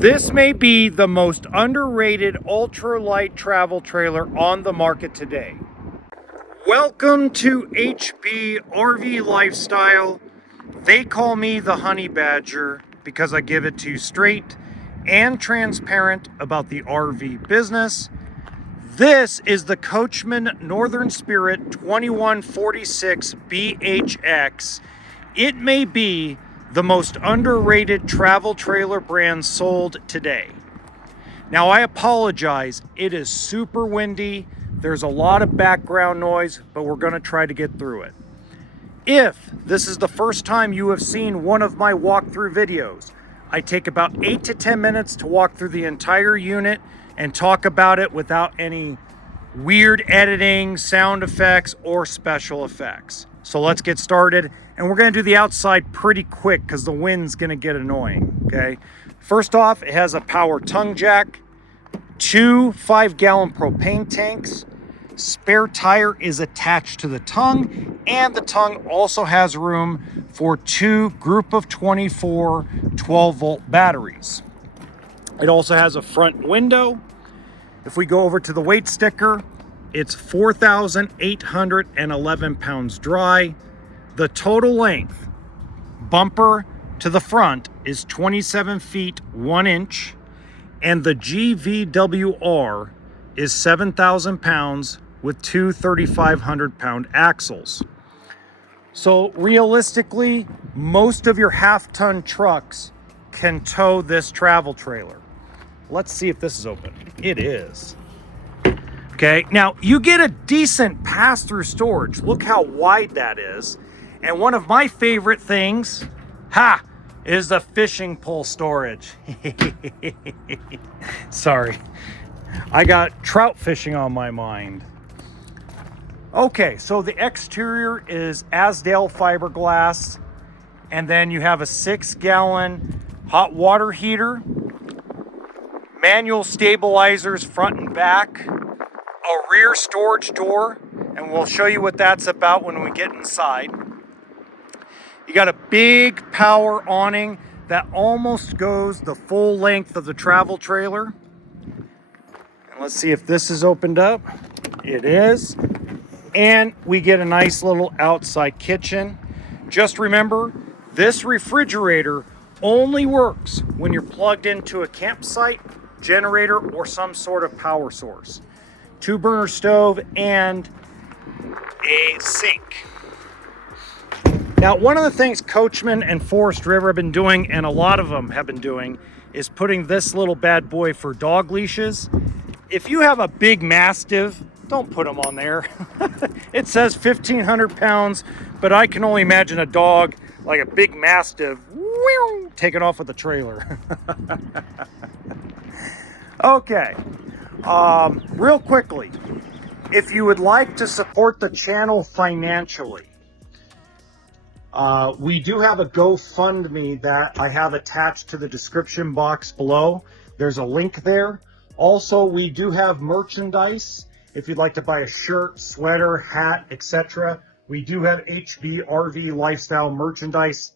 This may be the most underrated ultralight travel trailer on the market today. Welcome to HBRV Lifestyle. They call me the Honey Badger because I give it to you straight and transparent about the RV business. This is the Coachmen Spirit 2146 BHX. It may be the most underrated travel trailer brand sold today. Now, I apologize. It is super windy. There's a lot of background noise, but we're going to try to get through it. If this is the first time you have seen one of my walkthrough videos, I take about 8 to 10 minutes to walk through the entire unit and talk about it without any weird editing, sound effects, or special effects. So let's get started. And we're going to do the outside pretty quick because the wind's going to get annoying, okay? First off, it has a power tongue jack, 2 5-gallon propane tanks, spare tire is attached to the tongue, and the tongue also has room for 2 group of 24 12-volt batteries. It also has a front window. If we go over to the weight sticker, it's 4,811 pounds dry. The total length, bumper to the front, is 27 feet 1 inch, and the GVWR is 7,000 pounds with 2 3,500 pound axles. So realistically, most of your half-ton trucks can tow this travel trailer. Let's see if this is open. It is. Okay, now you get a decent pass-through storage. Look how wide that is. And one of my favorite things, is the fishing pole storage. Sorry, I got trout fishing on my mind. Okay, so the exterior is Azdel fiberglass, and then you have a 6-gallon hot water heater, manual stabilizers front and back, a rear storage door, and we'll show you what that's about when we get inside. You got a big power awning that almost goes the full length of the travel trailer. And let's see if this is opened up. It is. And we get a nice little outside kitchen. Just remember, this refrigerator only works when you're plugged into a campsite, generator, or some sort of power source. 2-burner stove and a sink. Now, one of the things Coachmen and Forest River have been doing, and a lot of them have been doing, is putting this little bad boy for dog leashes. If you have a big Mastiff, don't put them on there. It says 1,500 pounds, but I can only imagine a dog like a big Mastiff taking off with the trailer. Okay, real quickly, if you would like to support the channel financially, we do have a GoFundMe that I have attached to the description box below. There's a link there. Also, we do have merchandise. If you'd like to buy a shirt, sweater, hat, etc., we do have HBRV lifestyle merchandise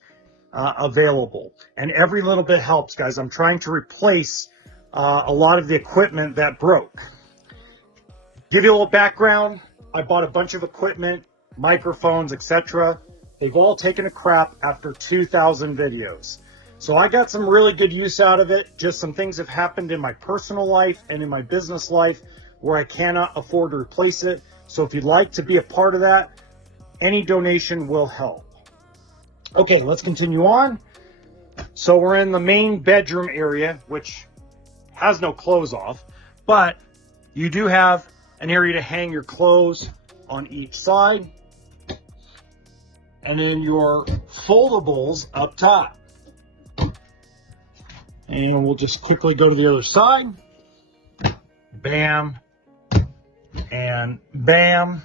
available. And every little bit helps, guys. I'm trying to replace a lot of the equipment that broke. Give you a little background. I bought a bunch of equipment, microphones, etc. They've all taken a crap after 2,000 videos. So I got some really good use out of it. Just some things have happened in my personal life and in my business life where I cannot afford to replace it. So if you'd like to be a part of that, any donation will help. Okay, let's continue on. So we're in the main bedroom area, which has no clothes off, but you do have an area to hang your clothes on each side. And then your foldables up top. And we'll just quickly go to the other side. Bam. And bam.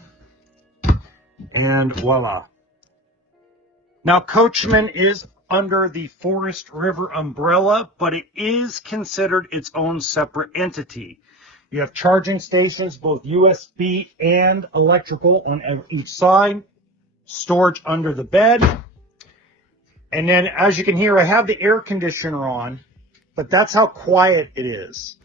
And voila. Now, Coachmen is under the Forest River umbrella, but it is considered its own separate entity. You have charging stations, both USB and electrical on each side. Storage under the bed. And then, as you can hear, I have the air conditioner on, but that's how quiet it is.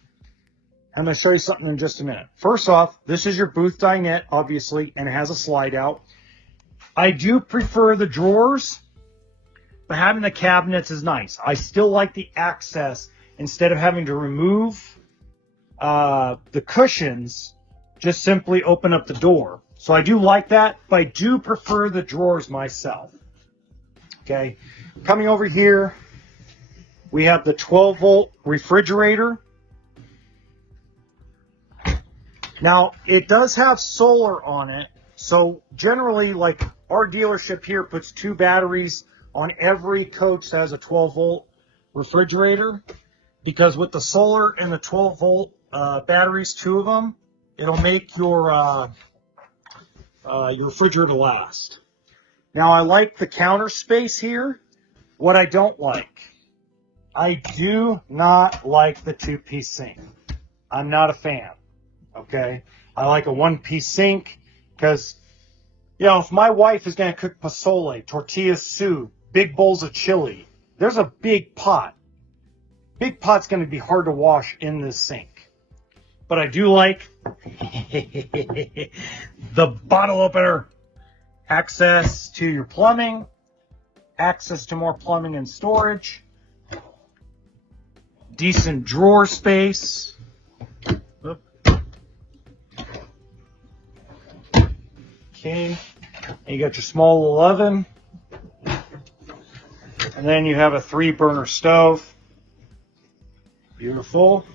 I'm going to show you something in just a minute. First off, this is your booth dinette, obviously, and it has a slide out. I do prefer the drawers, but having the cabinets is nice. I still like the access instead of having to remove the cushions, just simply open up the door. So I do like that, but I do prefer the drawers myself. Okay, coming over here, we have the 12-volt refrigerator. Now, it does have solar on it, so generally, like our dealership here puts 2 batteries on every coach that has a 12-volt refrigerator, because with the solar and the 12-volt batteries, 2 of them, it'll make your refrigerator last. Now, I like the counter space here. What I don't like, I do not like the 2-piece sink. I'm not a fan. Okay, I like a 1-piece sink because, you know, if my wife is going to cook pozole, tortilla soup, big bowls of chili, there's a big pot. Big pot's going to be hard to wash in this sink. But I do like the bottle opener, access to your plumbing, access to more plumbing and storage, decent drawer space. Okay, and you got your small oven, and then you have a 3-burner stove. Beautiful.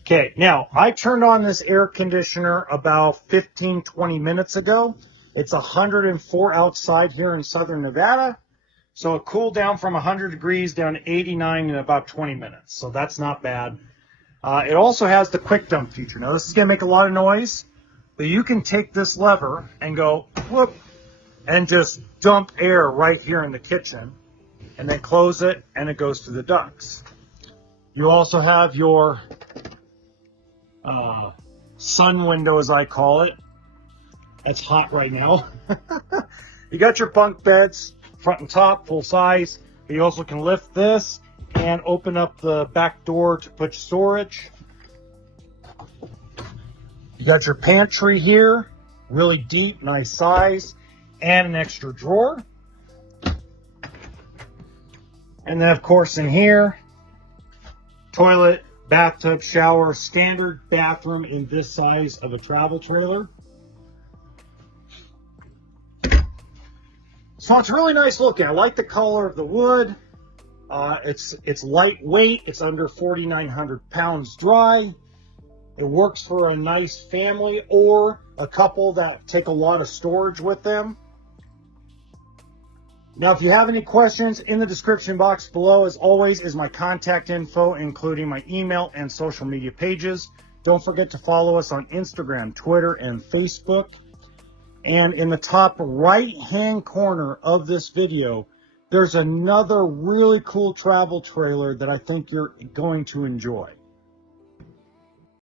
Okay, now I turned on this air conditioner about 15-20 minutes ago. It's 104 outside here in southern Nevada, so it cooled down from 100 degrees down to 89 in about 20 minutes, so that's not bad. It also has the quick dump feature. Now, this is going to make a lot of noise, but you can take this lever and go, whoop, and just dump air right here in the kitchen, and then close it, and it goes to the ducts. You also have your sun window, as I call it. It's hot right now. You got your bunk beds, front and top, full size. You also can lift this and open up the back door to put storage. You got your pantry here, really deep, nice size, and an extra drawer. And then, of course, in here, toilet, bathtub, shower, standard bathroom in this size of a travel trailer. So it's a really nice look at. I like the color of the wood. It's lightweight. It's under 4,900 pounds dry. It works for a nice family or a couple that take a lot of storage with them. Now, if you have any questions, in the description box below, as always, is my contact info, including my email and social media pages. Don't forget to follow us on Instagram, Twitter, and Facebook. And in the top right-hand corner of this video, there's another really cool travel trailer that I think you're going to enjoy.